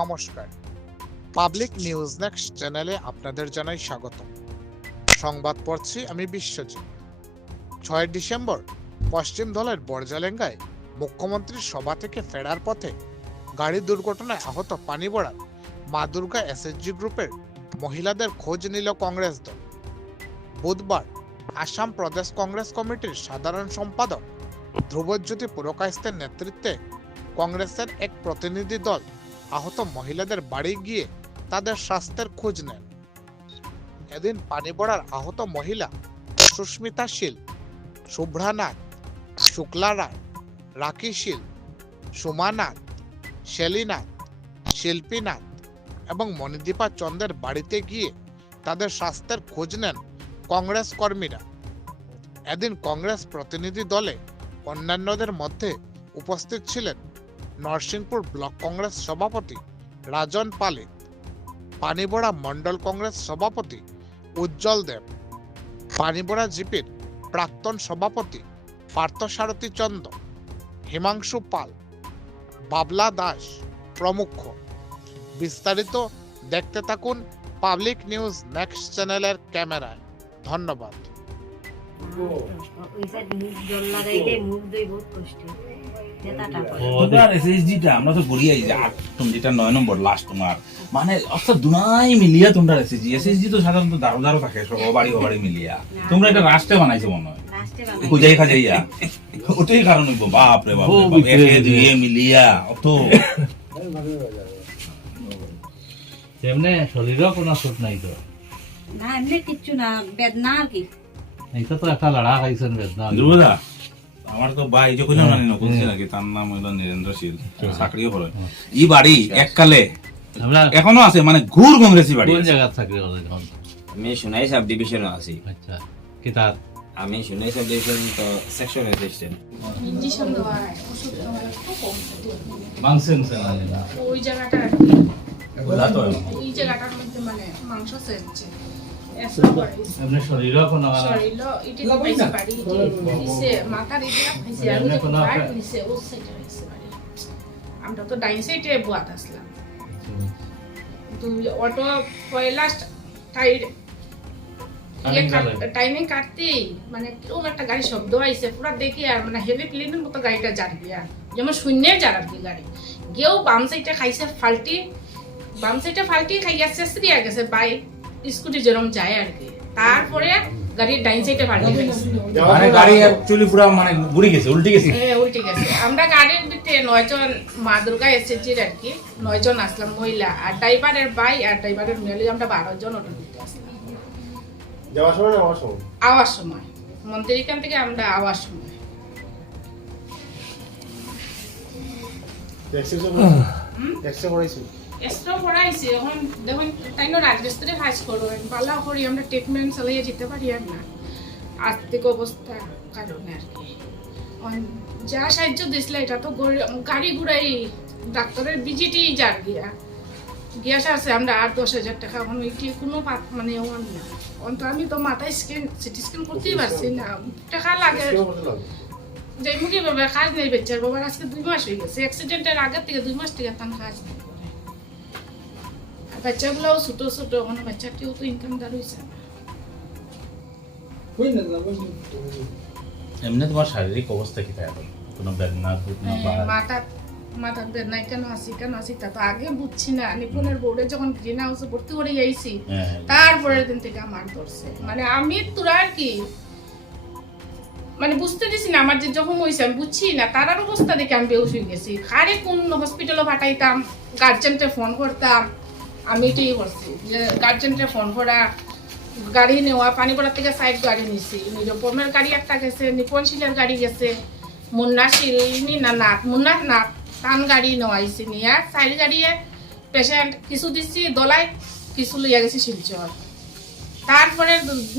নমস্কার, public news next চ্যানেলে আপনাদের জানাই স্বাগত। সংবাদ পড়ছি আমি বিশ্বজিৎ। 6 ডিসেম্বর পশ্চিম দলের বর্জালেঙ্গায় মুখ্যমন্ত্রীর সভা থেকে ফেরার পথে গাড়ি দুর্ঘটনায় আহত পানিবড়ার মা দুর্গা এসএসজি গ্রুপের মহিলাদের খোঁজ নিল কংগ্রেস দল। বুধবার আসাম প্রদেশ কংগ্রেস কমিটির সাধারণ সম্পাদক ধ্রুবজ্যোতি পুরকায়স্থের নেতৃত্বে কংগ্রেসের এক প্রতিনিধি দল আহত মহিলাদের বাড়ি গিয়ে তাদের স্বাস্থ্যের খোঁজ নেন। এদিন পানিবড়ার আহত মহিলা সুস্মিতা শীল, শুভ্রা নাথ, শুক্লা রায়, রাখি শীল, সুমা নাথ, শেলি নাথ, শিল্পী নাথ এবং মণিদীপা চন্দের বাড়িতে গিয়ে তাদের স্বাস্থ্যের খোঁজ নেন কংগ্রেস কর্মীরা। এদিন কংগ্রেস প্রতিনিধি দলে অন্যান্যদের মধ্যে উপস্থিত ছিলেন নরসিংপুর ব্লক কংগ্রেস সভাপতি রাজন পালিত, পানিবড়া মন্ডল কংগ্রেস সভাপতি উজ্জ্বল দেব, পানিবড়া জিপির প্রাক্তন সভাপতি পার্থসারথী চন্দ, হিমাংশু পাল, বাবলা দাস প্রমুখ। বিস্তারিত দেখতে থাকুন পাবলিক নিউজ নেক্সট চ্যানেলের ক্যামেরায়। ধন্যবাদ। আমরা তো বলি যে 9 নম্বর লাস্ট তোমার মানে অর্থাৎ দুনাই মিলিয়া তোমরা এসএসজি তো সাধারণত দারো দারো থাকে সব বাড়ি মিলিয়া তোমরা এটা রাষ্ট্রে বানাইছো মনে হয় খুঁজাই খাজাইয়া ওটাই কারণ হইব। বাপ রে বাপ একে দুয়ে মিলিয়া অত এমনি শরীরও কোনো সুখ নাই তো না, এমনি কিচ্ছু না, বেদনা আর কি। এইটা তো একটা লড়া খাইছেন বেদনা। ধ্রুবদা আমার তো ভাই যে কোথাও জানি না কোনছে নাকি তার নাম হইল নীরেন্দ্রশীল, চাকরিও করে ই বাড়ি এককালে আমরা এখনো আছে মানে ঘুর কংগ্রেসি বাড়ি। কোন জায়গা চাকরি করে এখন? আমি সোনাই সাব ডিভিশনে আছি। আচ্ছা, কি তার আমি সোনাই সাব ডিভিশন তো সেকশন অ্যাসিস্ট্যান্ট। ইঞ্জেকশন দেওয়া ওষুধ দেওয়া খুব কম। মাংসেন ওই জায়গাটা আর কি, এই জায়গাটার মধ্যে মানে মাংস সেরছে এসব করে এমনি শরীরও কোনো শরীর ইটি পাইছে বাড়ি দিছে মাথার ইটি পাইছে আর ওই পার্ট নিছে ও সাইডে হইছে বাড়ি। আমরা তো ডাইন সাইডে বুয়াত আসলাম তো অটো পয়লা টাইড টাইমিং কাটতেই মানে কিরকম একটা গাড়ি শব্দ আইছে পুরো দেখি আর মানে হেভি প্লেনের মতো গাড়িটা যার গিয়া যেমন শূন্য যার আর কি গাড়ি গেও বাম সাইডে খাইছে ফাল্টি, বাম সাইডে ফাল্টি খাইয়া শেষ দিয়া গেছে বাইক স্কুটি যেরকম যায় আর কি। তারপরে গাড়ির ডাইন সাইডে ফাল্টি খাইছে মানে গাড়ি অ্যাকচুয়ালি পুরো মানে ঘুরে গেছে উল্টে গেছে। হ্যাঁ উল্টে গেছে। আমরা গাড়ির ভিতরে 9 জন মা দুর্গা এসএসজির আর কি 9 জন আসলাম মহিলা আর ড্রাইভারের ভাই আর ড্রাইভারের মেয়ে আমরা 12 জন অটো দিতে আসলাম। যাওয়ার সময় না আওয়ার সময়? আওয়ার সময় মন্দির এখান থেকে আমরা আওয়ার সময়। এক্সট্রা পড়াইছে এখন দেখুন তাই না রাজমিস্ত্রি কাজ করবেন পালা করি আমরা ট্রিটমেন্ট চালিয়ে যেতে পারি আর না আর্থিক অবস্থা কারণে আর কি। যা সাহায্য দিছিল এটা তো গাড়ি ঘুরাই ডাক্তারের ভিজিটি যার গিয়া সারছে আমরা 8-10 হাজার টাকা। এখন এটি কোনো মানে ওয়ান না অন্তত আমি তো মাথায় সিটি স্ক্যান করতেই পারছি না, টাকা লাগে যাই মুখে বাবা কাজ নেই বেচার বাবার আজকে 2 মাস হয়ে গেছে অ্যাক্সিডেন্টের আগে থেকে 2 মাস থেকে তার কাজ নেই। বাচ্চাগুলোও ছোট ছোট এখন বাচ্চাটিও তো ইনকামদার হয়েছে না। এমনি তোমার শারীরিক অবস্থা কি থাকে? কোনো বেদনা মাথার বেদনায় কেন আসি তা তো আগে বুঝছি না। নিপুণের বোর্ডে যখন গ্রিন হাউসে ভর্তি করে যাইছি তারপরের দিন থেকে আমার ধরছে মানে আমি তোরা আর কি মানে বুঝতে দিছি না আমার যে যখন হয়েছে আমি বুঝছি না। তার অবস্থা দেখে আমি বেহুশ হয়ে গেছি। কারে কোন হসপিটালে পাঠাইতাম, গার্জেনকে ফোন করতাম। আমি তো ই করছি যে গার্জেনকে ফোন করা, গাড়ি নেওয়া, পানিপড়া থেকে সাইড গাড়ি নিছি, নিরুপমের গাড়ি একটা গেছে, নিপনশীলের গাড়ি গেছে, মুন্নার নাথ টান গাড়ি নেওয়াইছি নিয়ে সাইড গাড়িয়ে পেশেন্ট কিছু দিচ্ছি দলাই, কিছু লইয়া গেছি শিলচর। তারপরে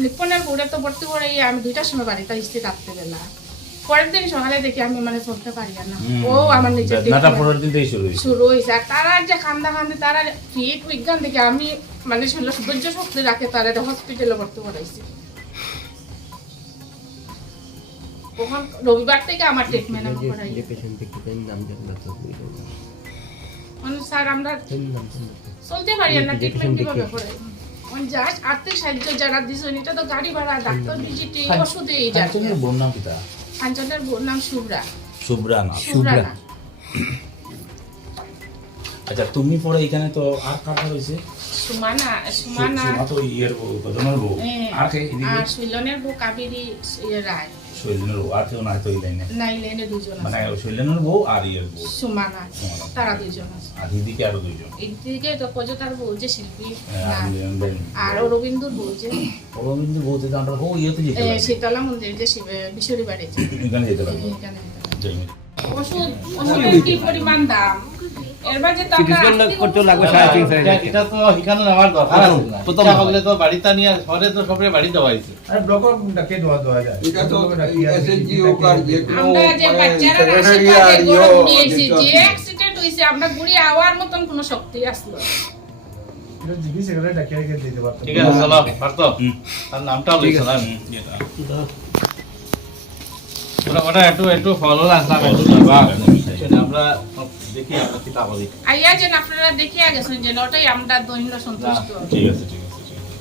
নিপনের বোর্ডে তো ভর্তি করে আমি 2টার সময় বাড়িতে আসছি রাত্রেবেলা। পরের দিন সকালে দেখি আমি মানে চলতে পারি না, ও আমার নিজের শুরু হয়েছে। আর তারা যে কান্দা তারা ফিট বিজ্ঞান দেখে আমি মানে সৌন্দর্য শক্তি রাখে তারা হসপিটালে ভর্তি করাইছি। ওখান রবিবার থেকে আমার ট্রিটমেন্ট আমি করাই। স্যার আমরা চলতে পারি না, ট্রিটমেন্ট কিভাবে করে যা আর্থিক সাহায্য যারা দিছেন এটা তো গাড়ি ভাড়া, ডাক্তার ভিজিট, ওষুধে এই যাচ্ছে। বোন নাম কিতা? কাঞ্চনের বোর নাম শুভ্রা। শুভ্রা না? শুভ্রা না। আচ্ছা তুমি পরে এখানে তো আর কাটা হয়েছে? সুমানা তো ইয়ের বউ, কদমের বউ, আর কে এদিকে? আর শৈলনের বউ কাবেরী রায়। শৈলেনের বউ, আর কেউ নাই তো এই লাইনে? নাই, লেনে দুজন মানে আছে। শৈলেনের বউ আর ইয়ের বউ সুমানা, তারা দুজন আছে। আর এদিকে আরো দুইজন? এদিকে তো পজতার বউ যে শিল্পী আর দুইজন আর অরবিন্দুর বউ যে অরবিন্দ বউতে তো আমরা ইয়েতে যেতে পারি, শীতলা মন্দির যে বিশ্বরী বাড়ি এখানে যেতে পারবো। এখানে যাই হোক। ওষুধের কি পরিমাণ দাম, এর মাঝে তো আমরা এটা তো এখানে নেওয়ার দরকার আছে না। প্রথম হলে তো বাড়িতে নিয়ে ঘরে তো সবরে বাড়ি দেওয়া হয়েছে। আরে ব্লকর ডাকে দেওয়া যায়। এটা তো এসএসজি ও কার যে কোনো আমরা যে বাচ্চারা আশীর্বাদে গরম নিয়েছি, যে অ্যাক্সিডেন্ট হইছে আমরা ঘুরে আওয়ার মতন কোনো শক্তি আসলো না। এটা জিবি সেক্রেটারি ডাকে রেখে দিতে পারতো। ঠিক আছে চলো পারতো, তার নামটাও লিখছো না? ওটা একটু ফলো রাখলাম, আমরা দেখি আমরা কি তা বলি। আইয়া যেন আপনারা দেখিয়া গেছেন যে ওটাই আমরা দৈন্য সন্তুষ্ট। ঠিক আছে ঠিক আছে ঠিক আছে।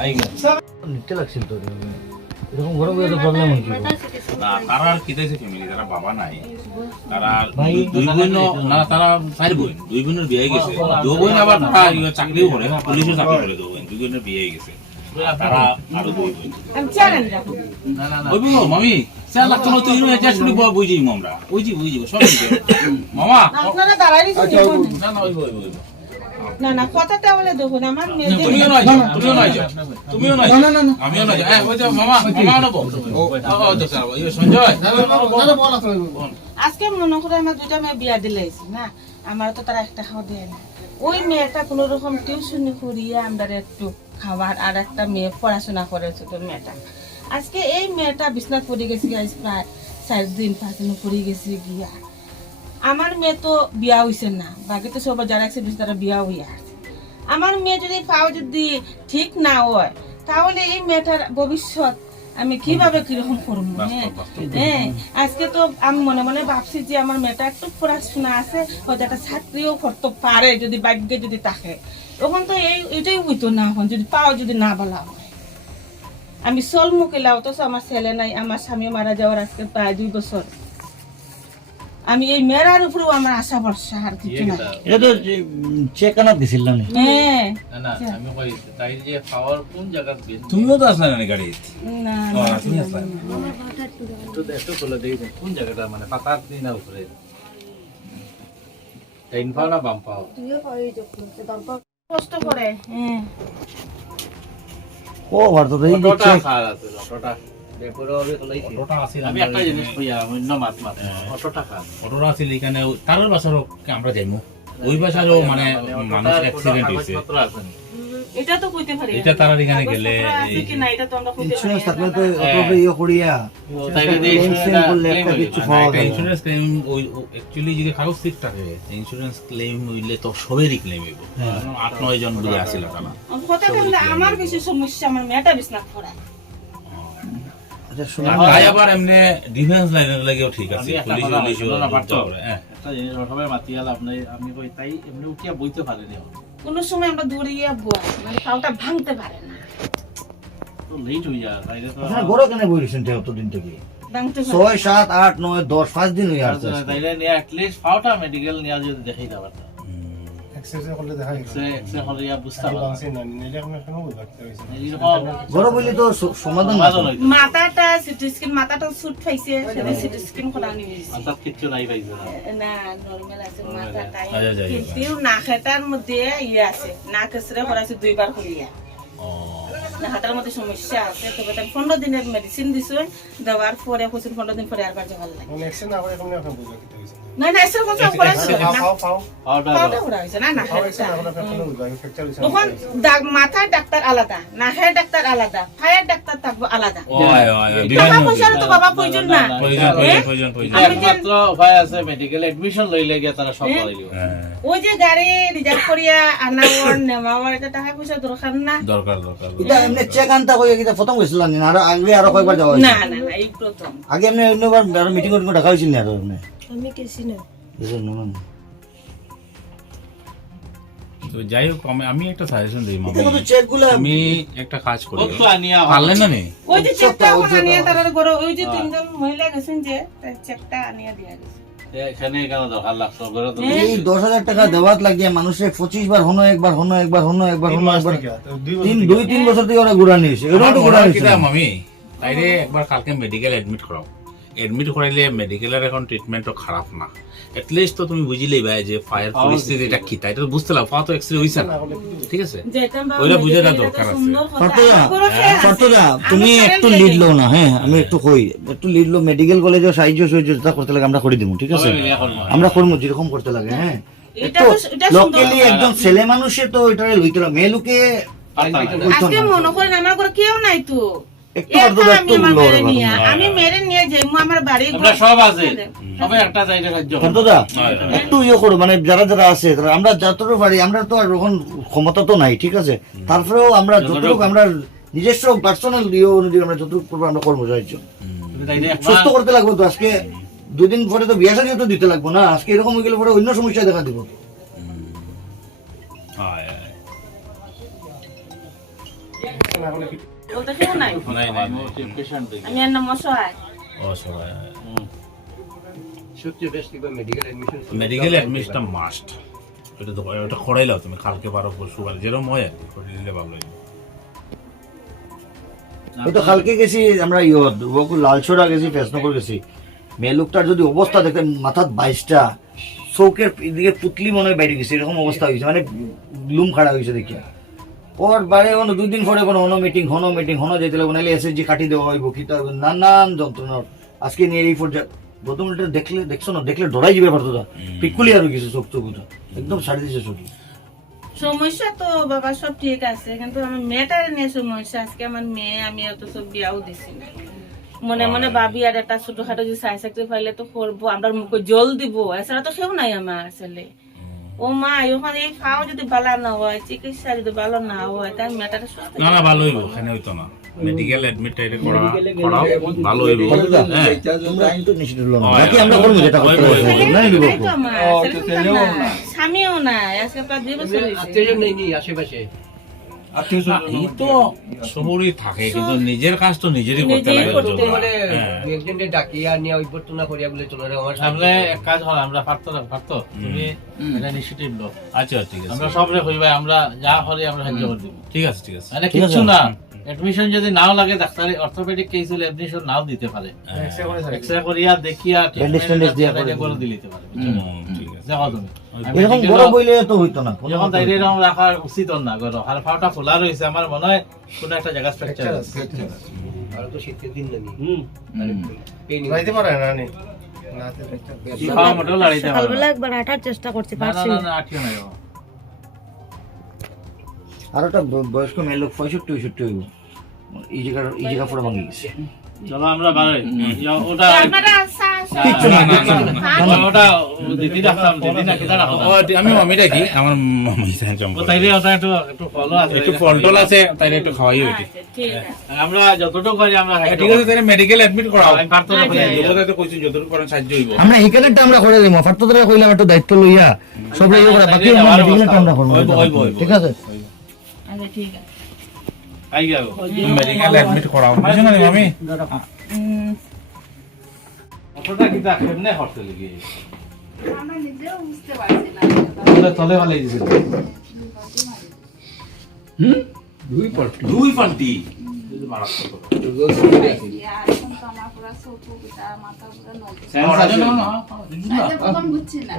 আই গেছে নিতে লাগছিল তো এরকম ঘরে বসে তো প্রবলেম হচ্ছে। না তারা আর কিতাইছে ফ্যামিলি, তারা বাবা নাই, তারা দুই বোন না, তারা চার বোন, দুই বোনের বিয়ে হয়ে গেছে। দু বোন আবার তারা চাকরিও করে, পুলিশের চাকরি করে, দু বোন, দুই বোনের বিয়ে হয়ে গেছে। আর তারা আরো দুই বোন। না না না ওই বউ মামি স্যার লাগতো না, তুই অ্যাডজাস্ট করে বুঝি আমরা বুঝি সব বুঝি মামা। আপনারা দাঁড়াই না না ওই বই বই না না কথাটা বলে দেখুন আমার মেয়ে তুমিও নয় যাও, তুমিও নয় যাও, তুমিও নয় যাও, আমিও নয় যাও। ওই যে মামা নেবো ও তো স্যার ওই সঞ্জয় আজকে মনে করে আমার দুইটা মেয়ে বিয়া দিলাইছি না, আমার তো তারা একটা খাওয়া দেয় না। ওই মেয়েটা কোনো রকম টিউশন করিয়ে আমরা একটু খাবার, আর একটা মেয়ে পড়াশোনা করে ছোট মেয়েটা। আজকে এই মেয়েটা বিছনাথ পড়ে গেছে প্রায় 4 দিন 5 দিন পড়ে গেছে গিয়া। আমার মেয়ে তো বিয়া হইছে না, বাকি তো সব যারা আছে তারা বিয়া হইয়া আছে। আমার মেয়ে যদি পাও যদি ঠিক না হয় তাহলে এই মেয়েটার ভবিষ্যৎ আমি কিভাবে কিরকম করবো? হ্যাঁ আজকে তো আমি মনে মনে ভাবছি যে আমার মেয়েটা একটু পড়াশোনা আছে, হয়তো একটা চাকরিও করতে পারে যদি ভাগ্যে যদি থাকে। তখন তো এটাই হইতো না, এখন যদি পাও যদি না বলা হয়। আমি চল মুখিলা, অথচ আমার ছেলে নাই, আমার স্বামী মারা যাওয়ার আজকে প্রায় 2 বছর। আমি এই মেয়ের উপরেও আমার আশা ভরসা আর কিছু না। এটা তো চেক আনা দিছিল না। হ্যাঁ না না আমি কই তাই যে খাওয়ার কোন জায়গা বেশ তুমিও তো আসলে না গাড়ি না তুমি আসলে একটু বলে দেই কোন জায়গাটা, মানে পাতার দিনা উপরে টাইম পাও না বাম পাও? কষ্ট করে। হ্যাঁ ও ভারত এই অটোটা চেক খারাপ আছে, অটোটা দেখোরে হবে কলাই। অটোটা আছে, আমি একটা জিনিস কইয়া অন্য মাত অটোটা খারাপ। অটোটা আছে এখানে তার বাসারও আমরা যাইমু, ওই বাসারও মানে মানুষ অ্যাক্সিডেন্ট হইছে, এটা তো কইতে পারি এটা তারা এখানে গেলে আছে কি না এটা তো আমরা কইতে পারি ইন্স্যুরেন্স থাকলে তো অটো ইয়ে করিয়া তাইলে দিয়ে ক্লেম করলে একটা কিছু পাওয়া একটা যায়। ইন্স্যুরেন্স ক্লেম ওই অ্যাকচুয়ালি যদি কাগজ ঠিক থাকে ইন্স্যুরেন্স ক্লেম হইলে তো সবেরই ক্লেম হইব। 8-9 জন বলে আসিল তারা। কথা বলতে আমার বেশি সমস্যা আমার মেয়েটা বিছনা পড়া। আচ্ছা শুনুন, তাই আবার এমনি ডিফেন্স লাইনের লাগেও ঠিক আছে, আমি একটা পুলিশ কথা না পারতো হ্যাঁ একটা জিনিস সবাই মাতিয়ালা আপনি আমি কই তাই এমনি উঠিয়া বইতে পারেনি, কোনো সময় আমরা দৌড়িয়ে বয় মানে পাউটা ভাঙতে পারে না, তো লেট হই যায় তাইলে তো আপনারা ঘরে কেন বইছেন অতদিন থেকে? ভাঙতে পারে 6 7 8 9 10 5 দিন হয়ে আসছে। তাইলে নিয়ে অ্যাটলিস্ট পাওটা মেডিকেল নিয়ে যদি দেখাই দাও পারতা, এক্সারসাইজ করলে দেখা যায় এক্সে হলে ইয়া বুঝতে পারবা বাংসি না নিলে আমরা কেন বুঝতে পারছি এইরকম ঘরে বলি তো সমাধান সমাধান আছে। হইতো। মাথাটা সিটি স্ক্যান মাথাটা সুট খাইছে সেটা সিটি স্ক্যান করা নিয়েছে মাথার কিচ্ছু নাই পাইছে না। না নরমাল আছে মাথাটা আচ্ছা, আচ্ছা, কিন্তু নাকেটার মধ্যে ইয়ে আছে নাক এসরে করাছে 2 বার করিয়া হাতের মধ্যে সমস্যা আছে। তবে তাই 15 দিনের মেডিসিন দিছেন, দেওয়ার পরে 15 দিন পরে আরবার যাবার লাগে। মানে এক্সেন না করে কেমনে আপনি বুঝতে পারছি না না এসে কোন করাছে না পাও পাওটা পাউটা করা হইছে না না পাও এক্সেন না করে কেমনে বুঝতে পারছি ফ্র্যাকচার হইছে তখন মাথার ডাক্তার আলাদা, নাকের ডাক্তার আলাদা, পায়ের ডাক্তার থাকবো আলাদা। টাকা পয়সার তো বাবা প্রয়োজন না। প্রয়োজন আমি যে মাত্র উপায় আছে মেডিকেল এডমিশন লইলে গিয়া তারা সব করে দিব। ওই যে গাড়ি রিজার্ভ করিয়া আনাওয়ার নেওয়ার এটা টাকা পয়সা দরকার না। দরকার এটা এমনি চেক আনতা কইয়া কিটা প্রথম কইছিল না, আর আগে আরো কয়েকবার যাওয়া হইছে। না না না এই প্রথম। আগে এমনি অন্যবার মিটিং করে দেখা হইছিল না আর এমনি। আমি কেছি না। বুঝছেন না? তো যাই হোক আমি একটা সাজেশন দিই মামি, দেখো তো চেকগুলো আমি একটা কাজ করি, কত আনিয়া পারলেন না নি ওই যে চেকটা ওখানে নিয়ে তারা ঘরে ওই যে তিনজন মহিলা গেছেন যে তাই চেকটা আনিয়ে দিয়া গেছে এখানে কেন দরকার লাগছে ঘরে তো এই 10,000 টাকা দেওয়াত লাগিয়ে মানুষের 25 বার হনো একবার 2-3 বছর থেকে ওরা ঘুরা নিয়েছে, এরকম তো ঘুরা নিয়েছে। মামি তাইলে একবার কালকে মেডিকেল অ্যাডমিট করাও, এডমিট করাইলে মেডিকেলের এখন ট্রিটমেন্টও খারাপ না, এটলিস্ট তো তুমি বুঝিলেই ভাই যে ফায়ার পরিস্থিতি এটা কি, তাই এটা বুঝতে লাগবে, পা তো এক্সরে হইছে না, ঠিক আছে, ওইটা বুঝে না দরকার আছে। শর্তদা তুমি একটু লিড লো না, হ্যাঁ আমি একটু কই, একটু লিড লো, মেডিকেল কলেজে সাহায্য সহযোগিতা করতে লাগে আমরা করে দিব, ঠিক আছে, আমরা করবো যেরকম করতে লাগে, হ্যাঁ একটু লোকালি একদম ছেলে মানুষে তো এটা লইতে লাগে, মেয়ে লোকে আজকে মনে করেন আমার ঘরে কেউ নাই তো একটু অর্ধ একটু আমি মেরে নিয়ে যাই আমার বাড়ি আমরা সব আছে সবাই একটা জায়গায় সাহায্য করব। শর্তদা একটু ইয়ে করো, মানে যারা যারা আছে তারা, আমরা যতটুকু পারি, আমরা তো আর এখন ক্ষমতা তো নাই, ঠিক আছে, তারপরেও আমরা যতটুকু আমরা নিজস্ব পার্সোনাল ইয়ে অনুযায়ী আমরা যতটুকু করবো আমরা কর্ম সাহায্য সুস্থ করতে লাগবে তো, আজকে 2 দিন পরে তো বিয়া শাদী তো দিতে লাগবো না, আজকে এরকম হয়ে গেলে পরে অন্য সমস্যা দেখা দিব। ওটা কেউ নাই আমি আর নমস্কার মেডিকেল অ্যাডমিশনটা মাস্ট, এটা তো ওটা করাই লাও তুমি, কালকে পারো পরশু পারো যেরকম হয় আর কি, করে দিলে ভালো হয়। ওই তো কালকে গেছি আমরা লালছড়া গেছি, ফেসনগর গেছি, মেয়ে লোকটার যদি অবস্থা দেখেন, মাথার 22টা চৌকের দিকে পুতলি মনে হয় বাইরে গেছে, এরকম অবস্থা হয়েছে, মানে লুম খাড়া হয়েছে দেখি, ওর বাইরে 2 দিন পরে কোনো হনো যেতে লাগবে, নাহলে এসএসজি কাটি দেওয়া হইব, কি নানান যন্ত্রণার, আজকে নিয়ে এই পর্যায়ে প্রথমটা দেখছো না, দেখলে ডরাই যাবে পারতো, পিকুলি আর কিছু চোখ একদম ছাড়ি দিয়েছে চোখ। সমস্যা তো বাবা সব ঠিক আছে, কিন্তু আমার মেয়েটার নিয়ে সমস্যা, আজকে আমার মেয়ে আমি অত সব বিয়াও দিছি না, মনে মনে ভাবি আর একটা ছোটখাটো যদি সাই সাকতে পাইলে তো করবো, আমরা মুখে জল দিব, এছাড়া তো কেউ নাই আমার ছেলে। ও মা ওখানে এই খাও যদি ভালো না হয়, চিকিৎসা যদি ভালো না হয়, তাই মেয়েটাটা সুস্থ না ভালো হইব, ওখানে হইতো না, মেডিকেল অ্যাডমিট করাও ভালো হইব, হ্যাঁ তোমরা কিন্তু নিশ্চিত হলো না, বাকি আমরা করব যেটা করতে হবে, না নিব স্বামীও নাই, আজকে প্রায় 2 বছর হয়েছে। এই তো সবরই থাকে, কিন্তু নিজের কাজ তো নিজেরই করতে লাগে, আমরা এক কাজ হল, আমরা পারতো তুমি এটা ইনিশিয়েটিভ লো, আচ্ছা ঠিক আছে, আমরা সবরে কইবা, আমরা যা করি আমরা সাহায্য করে দিব, ঠিক আছে মানে কিছু না, অ্যাডমিশন যদি নাও লাগে, ডাক্তারি অর্থোপেডিক কেস হলে অ্যাডমিশন নাও দিতে পারে, এক্সরে করিয়া দেখিয়া ব্যান্ডেজ দিয়া করে দিতে পারে, ঠিক আছে, দেখো তুমি এরকম বড় বইলে তো হইতো না, যখন তাই এরকম রাখার উচিত না, গরো আর ফাটা খোলা রয়েছে, আমার মনে হয় কোন একটা জায়গা ফ্র্যাকচার আছে, আর তো শীতের দিন নানি লাইতে পারে না নি নাতে একটা খাওয়া মোটেও লড়াইতে পারে সকালবেলা একবার হাঁটার চেষ্টা করছি, পারছি না। না আঠিও নাই বাবা। আর একটা বয়স্ক মেয়ে লোক 65 হইব, এই জায়গা পুরো ভাঙি গেছে। চলো আমরা বাড়াই ওটা আপনারা আসা আসা কিচ্ছু না, কিচ্ছু না। ওটা দিদি রাখতাম, দিদি না কিটা রাখতাম, আমি মামিটা কি আমার মামি তাইলে ওটা একটু ফলো আছে, একটু ফলটল আছে, তাইলে একটু খাওয়াই ওইটি, ঠিক আছে। আমরা যতটুকু পারি আমরা ঠিক আছে, তাহলে মেডিকেল অ্যাডমিট করাও, আমি পারতো না দেবতা তো কইছেন যতটুকু করেন সাহায্য হইব, আমরা এখানেটা আমরা করে দিমু, ফারতদরা কইলাম একটু দায়িত্ব লইয়া সব ইয়ে করা, বাকি আমরা মেডিকেলটা আমরা করব, ঠিক আছে আচ্ছা ঠিক আছে। আই গেল মেডিকেল অ্যাডমিট করাও, বুঝছেন না মামি, ওটা কিটা কেমনে হচ্ছে লাগি, আমরা নিজেও বুঝতে পারছি না, ওটা তলে ভালো দিছিল, দুই পাল্টি আর এখন তো আমার পুরো চোখ পিতা মাথা পুরো নড়ছে, প্রথম বুঝছি না,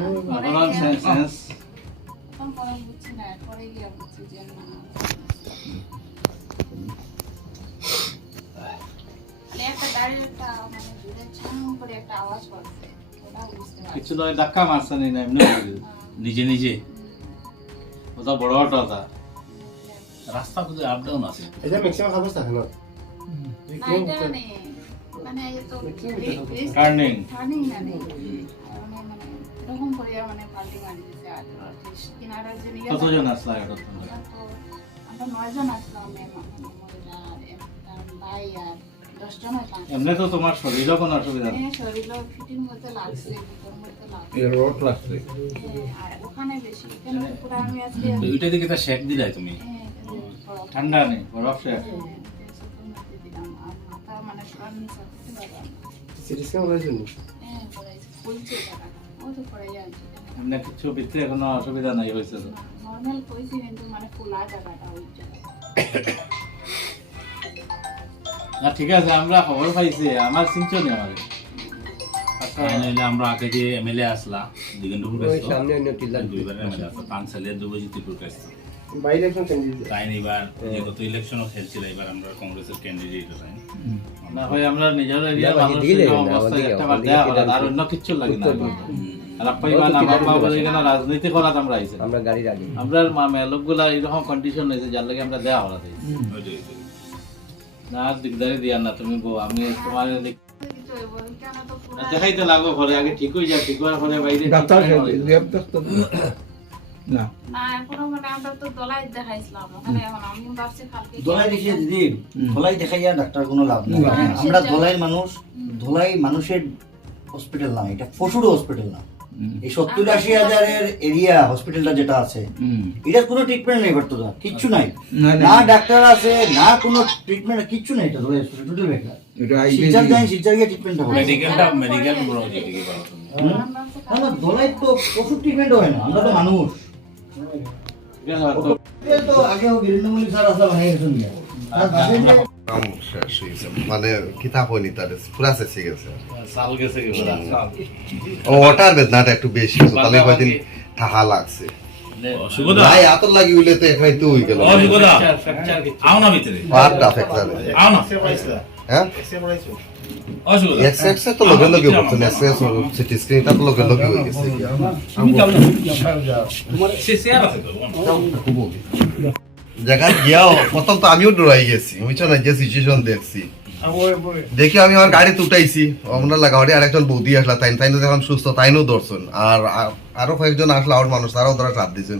প্রথম বুঝছি না, পরে গিয়ে বুঝছি যে না, মানে একটা গাড়ির একটা মানে দূরে ছাং করে একটা আওয়াজ করছে, ওটা বুঝতে পারছি। কিছু নয় ধাক্কা মারছে না এমনি নিজে নিজে, ওটা বড় অটোটা রাস্তা বুঝে আপ ডাউন আছে, এটা ম্যাক্সিমাম খবর থাকে না না এটা নেই, মানে এই তো টার্নিং টার্নিং না নেই, মানে মানে এরকম করে মানে পাল্টি মারি দিছে, আর কিনারা যে নিয়ে কতজন আসলা এটা তো আমরা 9 জন আসলাম, তার ভাই আর এমনি তো তোমার শরীরও কোনো অসুবিধা নেই রোড লাগছে ওইটা দিকে তা শেক দিলাই তুমি ঠান্ডা নেই বরফ শেখ সিটি স্ক্যান করাইছেন এমনি কিছু ভিতরে কোনো অসুবিধা নাই হয়েছে তো না ঠিক আছে আমরা খবর পাইছি আমার চিন্তনীয় আমার নাইলে আমরা আগে যে এমএলএ আসলা দিগন্তপুর ওই কাছে সামনে অন্য টিলা দুইবার এমএলএ আসলা পাঁচসালে দুবজিতিপুর কাছে বাই ইলেকশন ক্যান্ডিডেট তাই এবার যে গত ইলেকশনও খেলছিল এবার আমরা কংগ্রেসের ক্যান্ডিডেট তাই না হয় আমরা নিজের এরিয়ার না, মানুষ দিলে না, অবস্থা আমাদের- একটা বার আমাদের দেয়া কিনা করা, আর অন্য কিছু লাগে না আর আপনার ওরা তো নাম কিনা বাবা দিবে এখানে রাজনীতি করাত আমরা আইছি আমরা গাড়ির আগে আমরা লোকগুলা এরকম কন্ডিশন হয়েছে যার লাগে আমরা দেয়া করা দিই না আর দিকদারি দিয়া না তুমি গো আমি তোমার দেখাইতে লাগো ঘরে আগে ঠিক হয়ে যায় ঠিক হওয়ার পরে বাইরে ডাক্তার ডাক্তার না ধলাই দেখিয়ে দিদি ধলাই দেখাইয়া ডাক্তার কোনো লাভ নাই আমরা ধলাইয়ের মানুষ ধলাই মানুষের হসপিটাল না এটা পশুর হসপিটাল না এই 70-80 হাজারের এরিয়া হসপিটালটা যেটা আছে এটা কোনো ট্রিটমেন্ট নেই করতে কিচ্ছু নাই না ডাক্তার আছে না কোনো ট্রিটমেন্ট কিচ্ছু নাই এটা ধলাই হসপিটাল টোটাল বেকার এটা শিলচর যাই শিলচর গিয়ে ট্রিটমেন্ট হবে মেডিকেল বড় যেদিকে বড় না না ধলাই তো পশুর ট্রিটমেন্ট হয় না আমরা তো মানুষ তো আগেও বীরেন্দ্রমণি স্যার আসা বানিয়ে গেছেন মানে কিতাব হয়নি তার পুরা শেষে গেছে সাল গেছে কি বলা ও ওটার বেদনাটা একটু বেশি তাহলে কয়দিন ঠাহা লাগছে সুগদা নাই আতর লাগি উইলে তো এখানে তো হই গেল সুগদা আও না ভিতরে পার্টটা ফ্র্যাকচার আও না হ্যাঁ অসুবিধা এক্সএক্স তো লগে লগে বলছেন এক্সএক্স সিটি স্ক্রিনটা তো লগে লগে হয়ে গেছে তোমার শেষে আর আছে তো জায়গা গিয়াও প্রথম তো আমিও ডরাই গেছি বুঝছো না যে সিচুয়েশন দেখছি দেখি আমি আমার গাড়িতে উঠাইছি আমরা গাড়ি আরেকজন বৌদি আসলা তাই তাই যখন সুস্থ তাইনও ধরছেন আর আরো কয়েকজন আসলে আমার মানুষ তারাও ধরা চাপ দিয়েছেন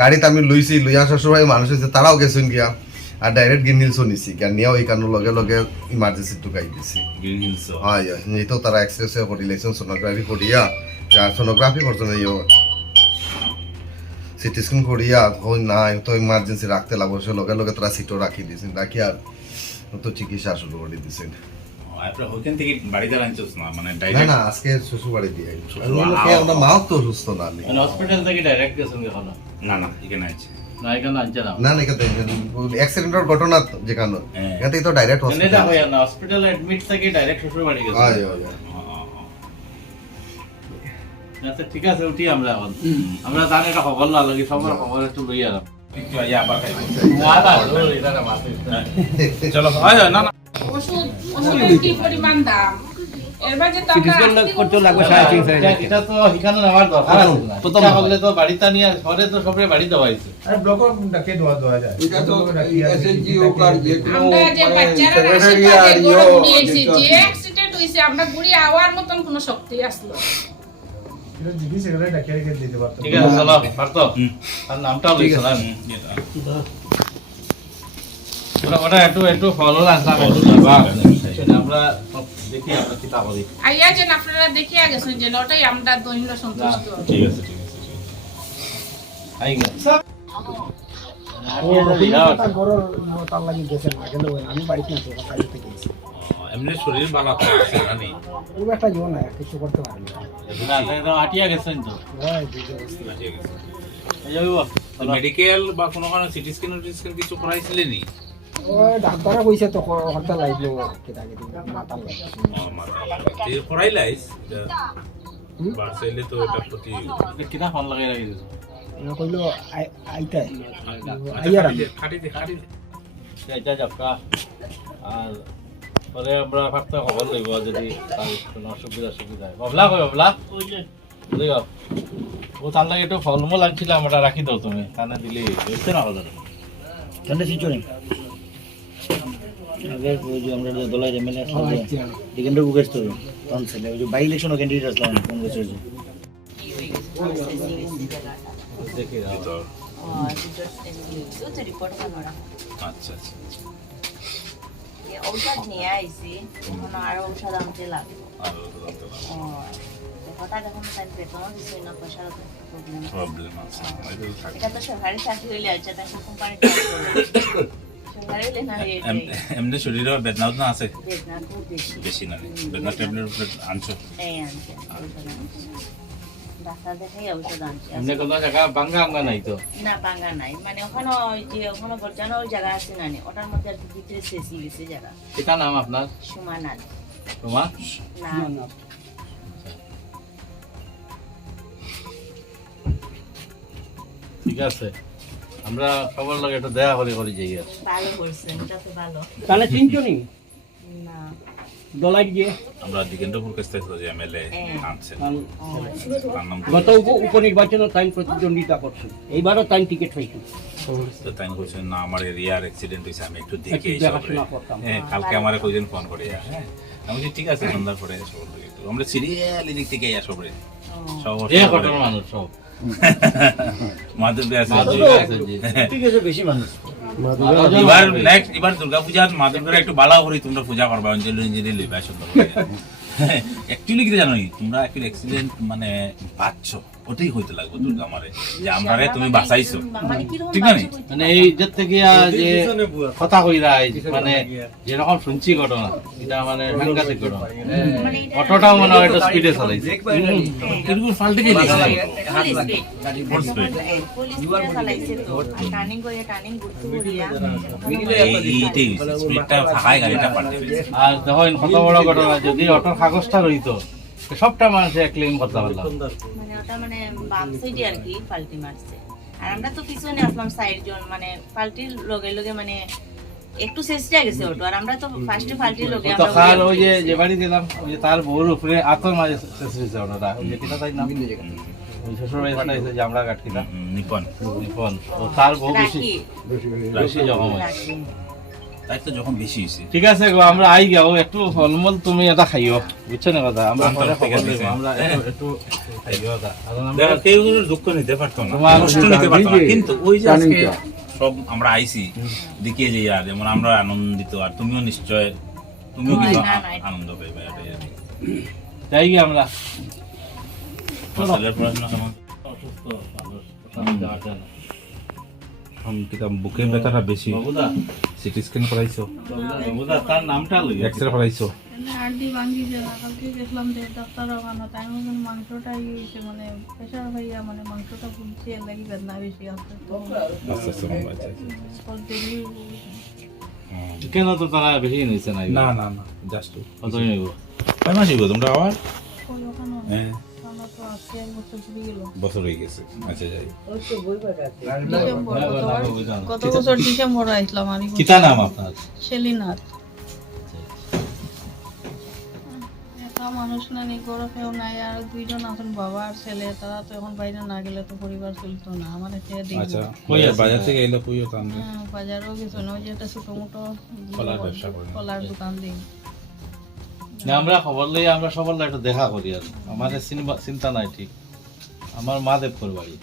গাড়িতে আমি লইছি লই আসার সময় মানুষ আছে তারাও গেছেন গিয়া আর ডাইরেক্ট গ্রিন হিলসও নিছি কেন নিয়েও এই কারণে লগে লগে ইমার্জেন্সি ঢুকাই দিছি গ্রিন হিলস হয় নিতেও তারা এক্সরেসে করিলেছেন সোনোগ্রাফি করিয়া সোনোগ্রাফি করছেন এই সিটি স্ক্যান করিয়া হয় না তো ইমার্জেন্সি রাখতে লাগবো সে লগে লগে তারা সিটও রাখি দিয়েছেন রাখি আর তো চিকিৎসা শুরু করে দিয়েছেন আপনার ওখান থেকে বাড়িতে আনছস না মানে না ডাইরেক্ট না আজকে শ্বশুর বাড়ি দিয়ে আমরা মাও তো সুস্থ না মানে হসপিটাল থেকে ডাইরেক্ট গেছেন কি হলো না না এখানে আছে না এখানে আনছে না না না এখানে অ্যাক্সিডেন্টের ঘটনা যেখানে এখান থেকে তো ডাইরেক্ট এটা হসপিটাল হয় না হসপিটাল অ্যাডমিট থেকে ডাইরেক্ট শ্বশুর বাড়ি গেছে হয় হয় আচ্ছা ঠিক আছে উঠি আমরা এখন আমরা জানি এটা খবর না লাগি সবার খবর একটু লই আলাম একটু আইয়া আবার খাইবো এটা না মাথা চলো হয় না না ওষুধের কি পরিমাণ দাম এর মাঝে তো সিটি স্ক্যান করতে লাগবে 3.5 এটা তো এখানে নেওয়ার দরকার আছে না প্রথম হলে তো বাড়িতে নিয়ে শহরে তো সবরে বাড়ি দেওয়া হয়েছে ব্লকর ডাকে দেওয়া যায় এটা তো এসএসজি ও কার যে কোনো আমরা যে বাচ্চারা রাস্তায় গরম দিয়েছি যে অ্যাক্সিডেন্ট হইছে আমরা ঘুরে আওয়ার মতন কোনো শক্তি আসলো এটা জিবি সেক্রেটারি ডাকে রেখে দিতে পারতো ঠিক আছে চলো পারতো আর নামটাও লিখছো না ওটা একটু ফলো রাখলাম আমরা দেখি আমরা কিতাব করি আইয়া যে আপনারা দেখিয়া গেছেন যে ওটাই আমরা দৈন্য সন্তুষ্ট ঠিক আছে ঠিক আছে আই গেছে তার লাগি গেছে না কেন আমি বাড়িতে না কাজ থেকে গেছি এমনি শরীর ভালো আছে না নি ওই একটা জীবন না কিছু করতে পারি না এটা আটিয়া গেছেন তো হয় দুটো বস্তু ঠিক আছে এই যাবো মেডিকেল বা কোনো সিটি স্ক্যান কিছু করাইছিলে নি ওই ডাক্তাররা কইছে তো হরতা লাইলো কেটা কেটে মাথা লাগে করাই লাইস বাড়াইলে তো এটা প্রতি কিনা ফোন লাগাই রাখি দিছো কইলো আইতা আইয়ার খাটি এটা যাবকা আর পরে আমরা ফাক্ত খবর লইব যদি তার কোনো অসুবিধা হয় বাবলা কই বাবলা বুঝলি গো ও তার লাগে একটু ফলমূল আনছিলাম আমরা রাখি দাও তুমি কানে দিলে হইছে না হলো কেন সিচুরি আগে ওই যে আমরা দলাই এমএলএ আসলে দিগেন্দ্র বুকেশ তো তখন ছেলে ওই যে বাই ইলেকশন ক্যান্ডিডেট আসলাম কোন বছর দেখি দাও আচ্ছা আচ্ছা ঔষধ নিয়ে আইছি এখন আরো ঔষধ আনতে লাগবে হঠাৎ এখন তাই বেতনও দিচ্ছে না পয়সার প্রবলেম প্রবলেম আছে এটা তো সরকারি চাকরি হইলে আছে তাই কোম্পানি সরকারি হইলে না এমনি শরীরে বেদনা উদনা আছে বেদনা খুব বেশি বেশি না বেদনা ট্যাবলেট আনছো এই আনছি ডাক্তার দেখাই ঔষধ আনছি এমনি কোনো জায়গা ভাঙ্গা আঙ্গা নাই তো না পাঙ্গা নাই মানে ওখানে ওই যে ওখানে বর্জানো ওই জায়গা আছে না ওটার মধ্যে আর কি ভিতরে শেষই গেছে জায়গা এটা নাম আপনার সুমানাল তোমার না ঠিক আছে আমরা সবার লগে একটু দেখা করে যাই আর ভালো করছেন এটা তো ভালো তাহলে চিনছনি না দলাই গিয়ে আমরা দিগেন্দ্রপুর কাছ থেকে যে এমএলএ আনছে তার নাম গত উপনির্বাচনে টাইম প্রতিদ্বন্দ্বিতা করছে এইবারও টাইম টিকিট হয়েছে তো তাই কইছেন না আমার এরিয়ার অ্যাক্সিডেন্ট হইছে আমি একটু দেখে একটু দেখাশোনা করতাম। হ্যাঁ কালকে আমার কইজন ফোন করে হ্যাঁ আমি বলছি ঠিক আছে সন্ধ্যার পরে সব একটু আমরা সিরিয়ালি দিক থেকে ইয়া সবরে সব এই ঘটনার মানুষ সব মাদুর আছে ঠিক আছে বেশি মানুষ এবার দুর্গা পূজার মাদুর একটু বালাও করি তোমরা পূজা করবা অঞ্জলি অঞ্জলি লইবা সুন্দর অ্যাকচুয়ালি কি জানো তোমরা একটু অ্যাক্সিডেন্ট মানে পাচ্ছ ওটাই হইতে লাগবে দুর্গা মারে যে আমারে তুমি বাঁচাইছো ঠিক না মানে এই যে থেকে যে কথা কইরা মানে যেরকম শুনছি ঘটনা এটা মানে সাংঘাতিক ঘটনা অটোটাও মানে একটা স্পিডে চালাইছে এরকম ফাল্টে গিয়ে টার্নিং করে টার্নিং ঘুরতে ঘুরিয়া এইটাই স্পিডটা ফাঁকায় গাড়িটা পাল্টে ফেলেছে আর দেখেন কত বড় ঘটনা যদি অটোর কাগজটা রইতো সবটা মানুষে ক্লেম করতে পারলাম মানে ওটা মানে বাম সাইডে আর কি পাল্টি মারছে আর আমরা তো পিছনে আসলাম সাইড জন মানে পাল্টির লগে লগে মানে একটু চেষ্টা গেছে অটো আর আমরা তো ফার্স্টে পাল্টির লগে তো আমরা কাল ওই যে বাড়ি দিলাম ওই যে তার বউর উপরে আতর মাঝে শেষ হয়েছে ওটা ওই যে কিনা তাই না ওই শ্বশুর বাড়ি ফাটাইছে যে আমরা কাটছিলাম নিপন নিপন ও তার বউ বেশি রাখি বেশি জখম হয়েছে রাখি তাই তো যখন বেশি হয়েছে ঠিক আছে গো আমরা আই যাও একটু ফলমূল তুমি এটা খাইও বুঝছো না কথা আমরা পরে খবর দেব আমরা একটু খাইও এটা দেখো কেউ দুঃখ নিতে পারতো না তোমার কষ্ট নিতে পারতো না কিন্তু ওই যে আজকে সব আমরা আইছি দেখিয়ে যাই আর যেমন আমরা আনন্দিত আর তুমিও নিশ্চয় তুমিও কিন্তু আনন্দ পাইবে যাই গিয়ে আমরা ছেলের পড়াশোনা কেমন অসুস্থ মানুষ বুকের ব্যথাটা বেশি বাবুদা সিটি স্ক্যান করাইছো বাবুদা তার নামটা লই এক্সরে করাইছো হাড়দি ভাঙি যে কালকে দেখলাম যে ডাক্তার ওখানে তাই মতন মাংসটাই হয়েছে মানে প্রেশার ভাইয়া মানে মাংসটা ফুলছে এর লাগি বেদনা বেশি আছে তো আচ্ছা আচ্ছা কেন তো তারা বেশি নিছে না না না না জাস্ট কত নিব কয় মাস হইব তোমরা আবার ওখানে হ্যাঁ আমরা তো আসছে এক বছর ঘুরে গেল বছর হয়ে গেছে আচ্ছা যাই গত বছর ডিসেম্বর আইছিলাম আমি কিতা নাম আপনার শেলিনাথ একা মানুষ না নি ঘরে কেউ নাই আর দুইজন আছেন বাবা আর ছেলে তারা তো এখন বাইরে না গেলে তো পরিবার চলতো না আমার এতে আচ্ছা কই বাজার থেকে এলো কইও তো আমরা বাজারও গেছো না ওই যে একটা ছোট মোটো কলার ব্যবসা করেন কলার দোকান দিই না আমরা খবর লই আমরা সবার লাগে একটু দেখা করি আর আমাদের চিন্তা নাই ঠিক আমার মা দেবপুর বাড়ি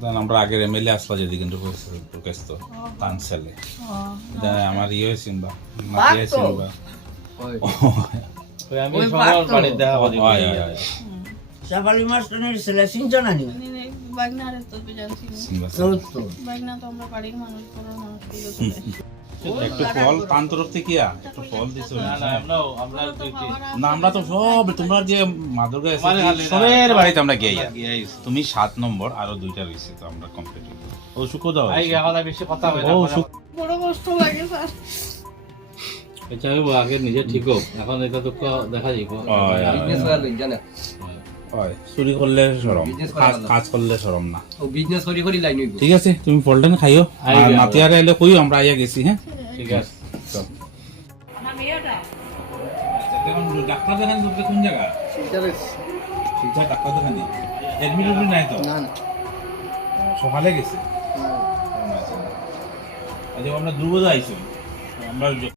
জান আমরা আগের এমএলএ আসলা যদি কিন্তু প্রকাশতো তান ছেলে জানে আমার ইয়ে চিনবা মাটিয়ে চিনবা ওই আমি সবার বাড়ি দেখা করি আয় আয় আয় সাবালি মাস্টারের ছেলে চিনছো না নি বাগনারে তো জানছি চিনবা বাগনা তো আমরা বাড়ির মানুষ ঘরের মানুষ একটু ফল তান তরফ থেকে একটু ফল দিছো না না আমরা না আমরা তো সব তোমরা যে মাদুরগা সবের বাড়িতে আমরা গিয়ে তুমি 7 নম্বর আরো দুইটা রইছে তো আমরা কমপ্লিট ও শুকো দাও আই এখন বেশি কথা হবে না ও বড় কষ্ট লাগে স্যার এটা হইব আগে নিজে ঠিক হোক এখন এটা দুঃখ দেখা যাইব বিজনেস করা লই জানা হয় চুরি করলে শরম কাজ করলে শরম না ও বিজনেস করি করি লাইন হইব ঠিক আছে তুমি ফলটা খাইও আর নাতিয়ারে এলে কইও আমরা আইয়া গেছি হ্যাঁ ঠিক আছে ডাক্তার দেখান তুমি কোন জায়গা শিলচর ডাক্তার দেখানি এডমিট নাই তো না না সকালে গেছে আচ্ছা আমরা দুর্গা আইছি আমরা